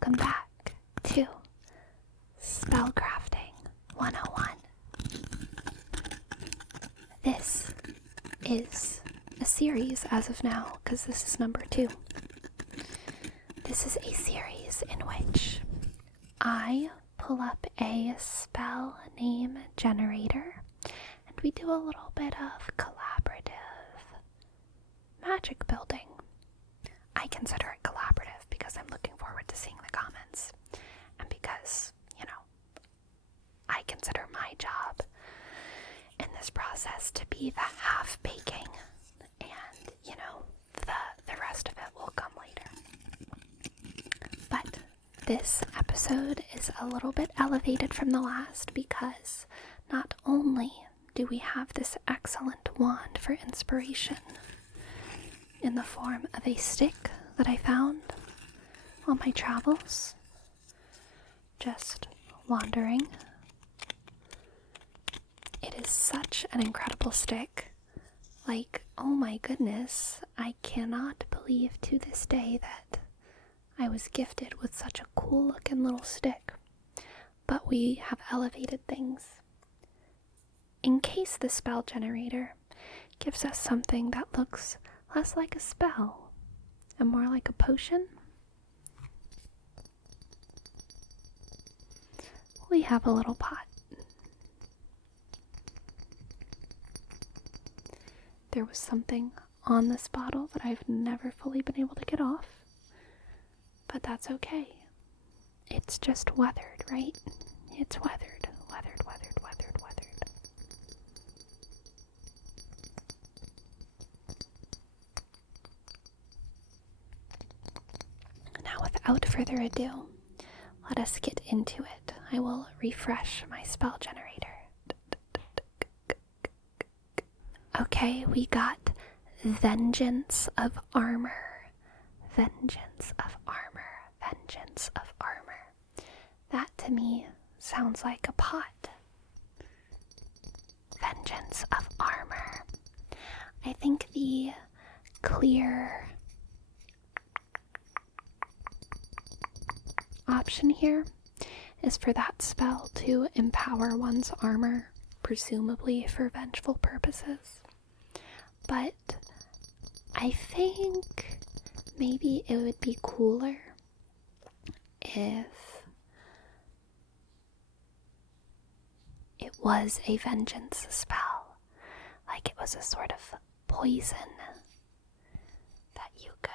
welcome back to Spellcrafting 101. This is a series as of now, because this is number 2. This is a series in which I pull up a spell name generator and we do a little bit of collaborative magic building. I consider it collaborative because I'm looking forward to seeing the comments, and because, I consider my job in this process to be the half baking, and, the rest of it will come later. But this episode is a little bit elevated from the last because not only do we have this excellent wand for inspiration in the form of a stick that I found on my travels, just wandering. It is such an incredible stick. Oh my goodness, I cannot believe to this day that I was gifted with such a cool looking little stick. But we have elevated things. In case the spell generator gives us something that looks less like a spell and more like a potion, we have a little pot. There was something on this bottle that I've never fully been able to get off, but that's okay. It's just weathered, right? It's weathered. Now, without further ado, let us get into it. I will refresh my spell generator. Okay, we got Vengeance of Armor. Vengeance of Armor. Vengeance of Armor. That to me sounds like a pot. Vengeance of Armor. I think the clear option here is for that spell to empower one's armor, presumably for vengeful purposes. But I think maybe it would be cooler if it was a vengeance spell, like it was a sort of poison that you could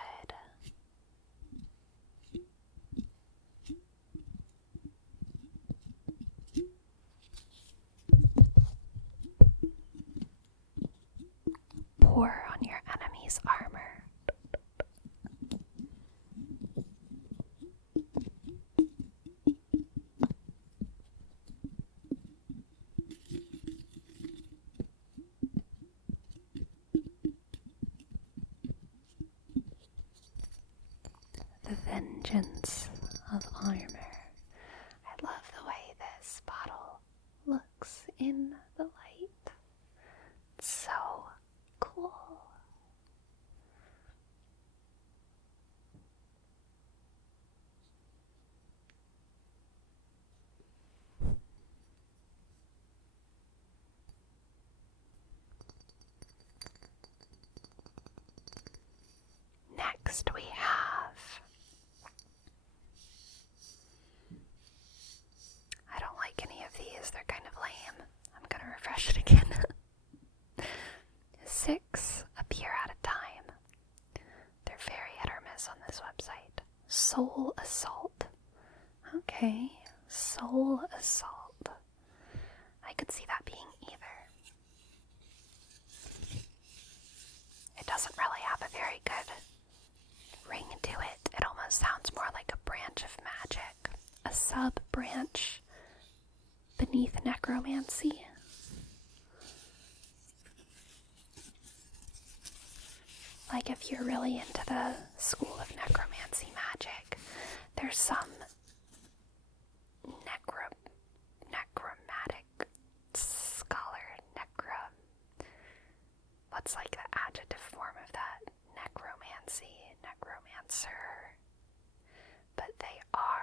pour on your enemy's armor. The Vengeance of Armor. I love the way this bottle looks in the light. It's so cool. Next we have, I don't like any of these, they're kind of lame. I'm gonna refresh it again. 6 appear at a time. They're very hit or miss on this website. Soul Assault. Okay, Soul Assault. I could see that being either. It doesn't really have a very good ring to it. It almost sounds more like a branch of magic. A sub-branch beneath necromancy. Like if you're really into the school of necromancy magic, there's some necromantic scholar, what's like the adjective form of that? Necromancer. But they are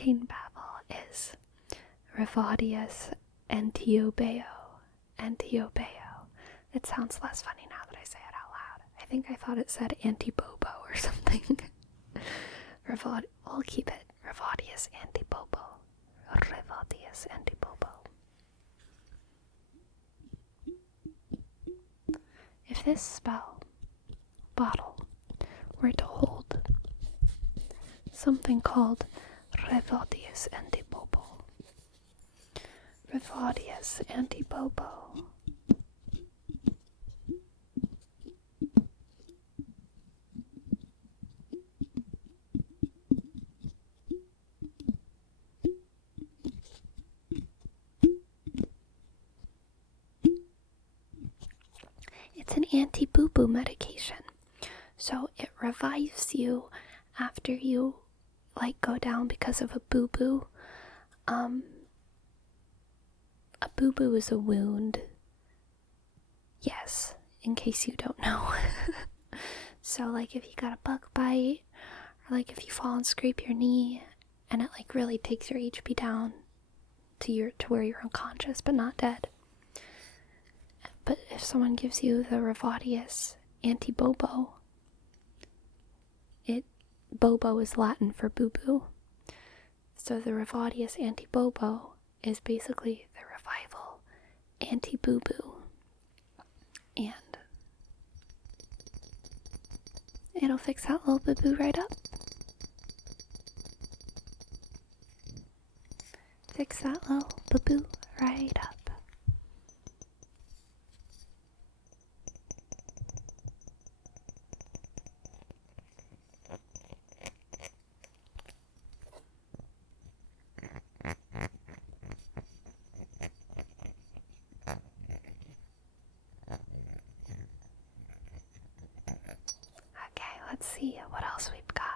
brain babble is Rivadias anti-bobo. Anti-bobo. It sounds less funny now that I say it out loud. I think I thought it said anti-bobo or something. I'll keep it. Rivadias anti-bobo. Rivadias anti-bobo. If this spell bottle were to hold something called Rivadias anti-bobo. Rivadias anti-bobo. It's an anti-boo-boo medication. So it revives you after you go down because of a boo-boo. A boo-boo is a wound. Yes, in case you don't know. So if you got a bug bite, or if you fall and scrape your knee, and it really takes your HP down to where you're unconscious but not dead. But if someone gives you the Rivadias anti-bobo, bobo is Latin for boo-boo. So the Rivadias anti-bobo is basically the revival anti-boo-boo. And it'll fix that little boo-boo right up. Fix that little boo-boo right up. Let's see what else we've got.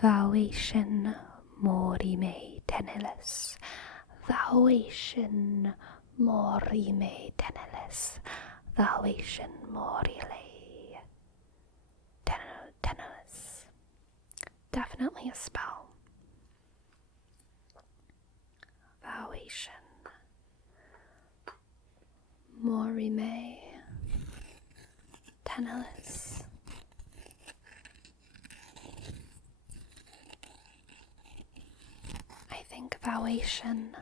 Valuation, mori me tenelis. Valuation, mori me tenelis. Valuation, mori le tenelis. Definitely a spell. Valuation. Mori me tenelis. I think Valuation,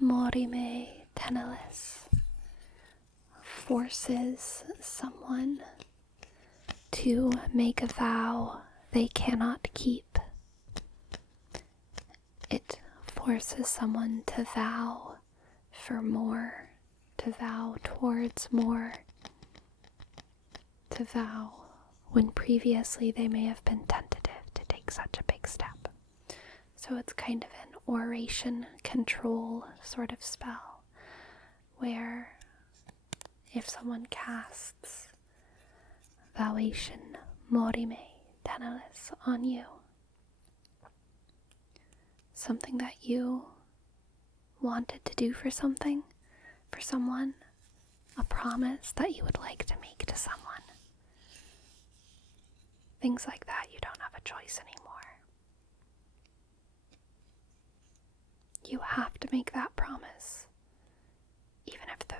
mori me tenelis forces someone to make a vow they cannot keep. It forces someone to vow for more, to vow towards more, to vow when previously they may have been tentative to take such a big step. So it's kind of an oration control sort of spell, where if someone casts Valuation, mori me tenelis on you, something that you wanted to do for someone, a promise that you would like to make to someone. Things like that, you don't have a choice anymore. You have to make that promise, even if the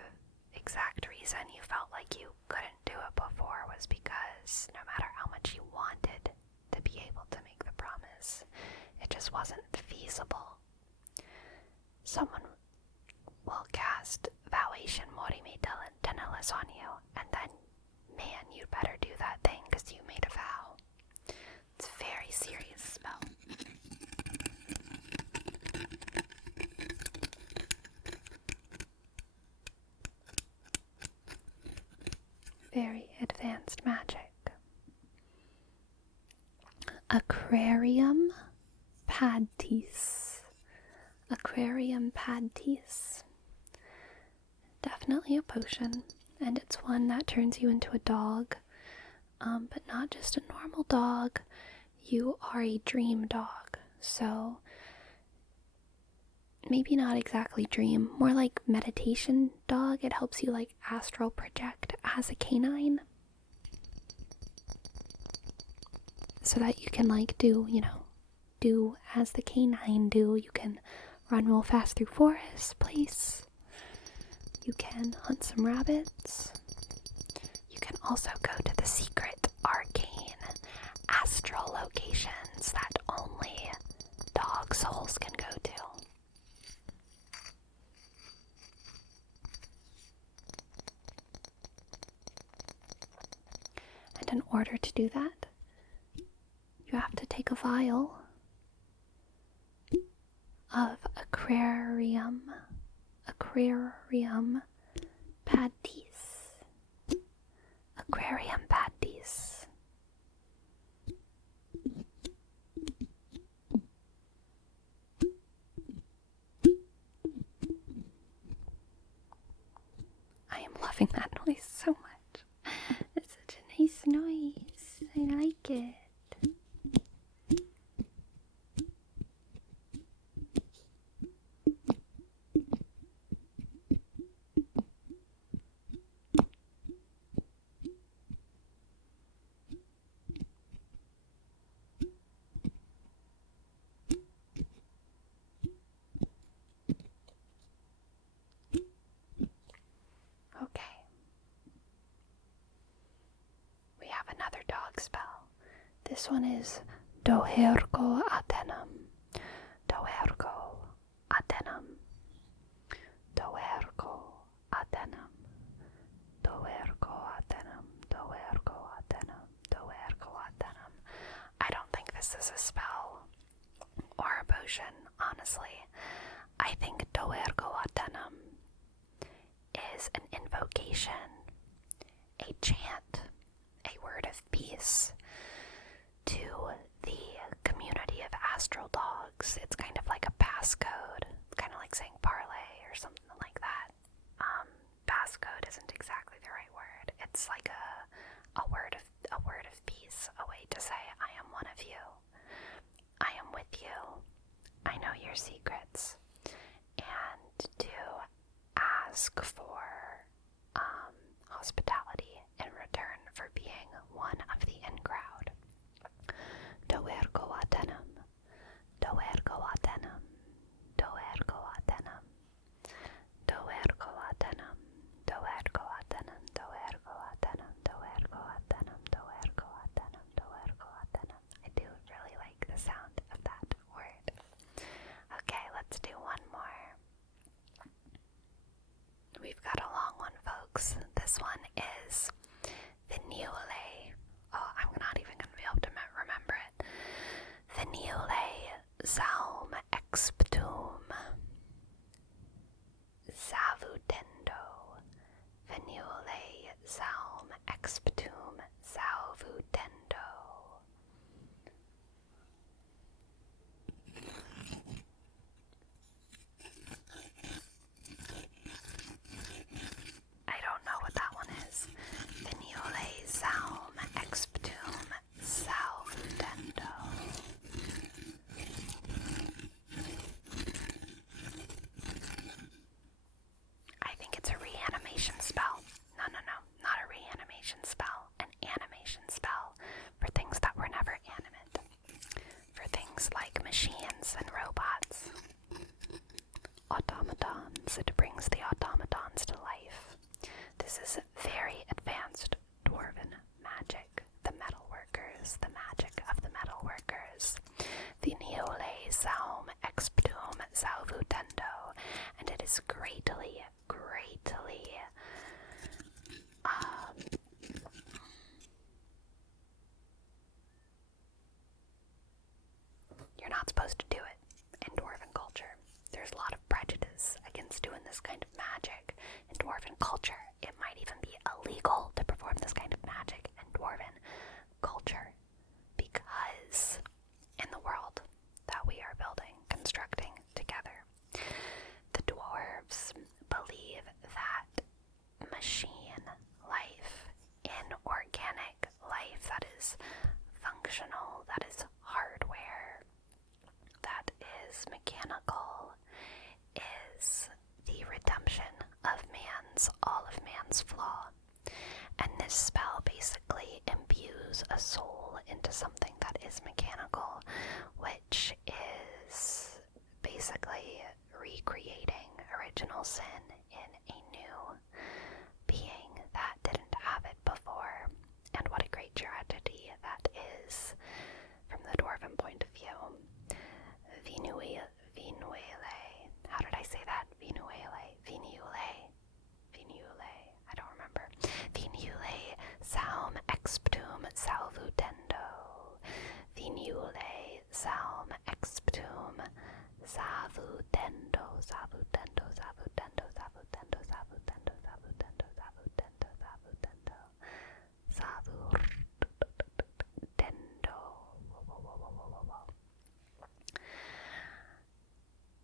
exact reason you felt like you couldn't do it before was because no matter how much you wanted to be able to make the promise, it just wasn't feasible. Someone will cast Valuation, mori me tenelis on you, and then, man, you'd better do that thing because you made a vow. It's a very serious spell. Very advanced magic. Aquarium padtis. Aquarium padtis. Definitely a potion, and it's one that turns you into a dog, but not just a normal dog. You are a dream dog, so maybe not exactly dream, more like meditation dog. It helps you astral project as a canine. so that you can do as the canine do. You can run real fast through forests, place. You can hunt some rabbits. You can also go to the secret arcane astral locations that only dog souls can go to. And in order to do that, you have to take a vial of Aquarium Paddies. Aquarium Paddies. I am loving that noise so much. It's such a nice noise. I like it. Okay. We have another dog spell. This one is Dohergo Adenum. Dohergo Adenum. Dohergo Adenum. Dohergo Adenum. Dohergo Adenum. Dohergo Adenum. I don't think this is a spell or a potion, honestly. I think Dohergo Adenum is an invocation, a chant, a word of peace to the community of astral dogs. It's kind of like a passcode. It's kind of like saying parlay or something like that. Passcode isn't exactly the right word. It's like a word of peace, a way to say, I am one of you. I am with you. I know your secrets. And to ask for hospitality in return for being one of the in-crowd. Doergo adenum. Doergo adenum. Doergo adenum. Doergo adenum. Doergo adenum. Doergo adenum. Doergo adenum. Doergo adenum. Doergo adenum. I do really like the sound of that word. Okay, let's do one more. We've got a long one, folks. This one is Venule. Oh, I'm not even going to be able to remember it. Venule Zaum Exptum Zavudendo. Venule Zaum Exptum Zavudendo. I don't know what that one is. Venule Zaum Exptum Zavudendo. I think it's a reanimation spell. No, not a reanimation spell. An animation spell for things that were never animate. For things like machines and robots. Automatons. It brings the automatons to life. This is very advanced dwarven magic. The metalworkers, the magic of the metalworkers. Venule Zaum Exptum Salvutendo. And it is greatly you're not supposed to do it in dwarven culture. There's a lot of prejudice against doing this kind of magic in dwarven culture. It might even be illegal to perform this kind of magic in dwarven culture because in the world that we are building, constructing together, the dwarves believe that machine life, inorganic life that is functional, that is hardware, that is mechanical, is the redemption of all of man's flaw. And this spell basically imbues a soul into something that is mechanical, which is basically recreating original sin in a new being that didn't have it before. And what a great tragedy that is from the dwarven point of view. Vinuele. How did I say that? Vinuele. I don't remember. Vinuele saum exptum salvutendo. Vinuele saum exptum savutendo.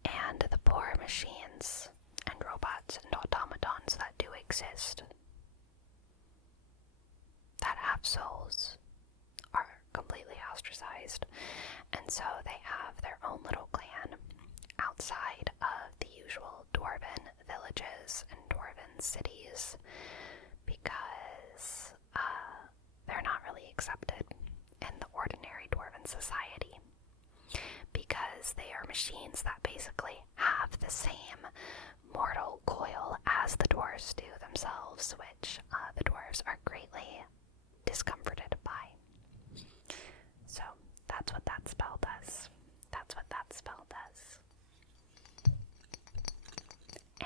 And the poor machines and robots and automatons that do exist, that have souls, are completely ostracized. And so they have their own little clan outside of the usual dwarven villages and dwarven cities because they're not really accepted in the ordinary dwarven society, because they are machines that basically have the same mortal coil as the dwarves do themselves, which the dwarves are greatly discomforted by. So that's what that spell does.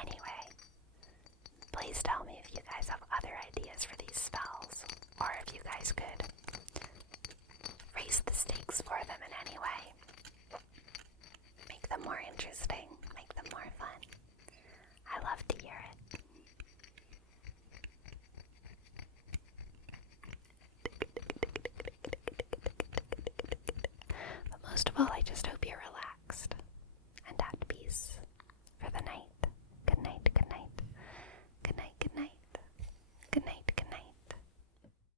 Anyway, please tell me if you guys have other ideas for these spells, or if you guys could raise the stakes for them in any way. Make them more interesting, make them more fun. I love to hear it. But most of all, I just hope you're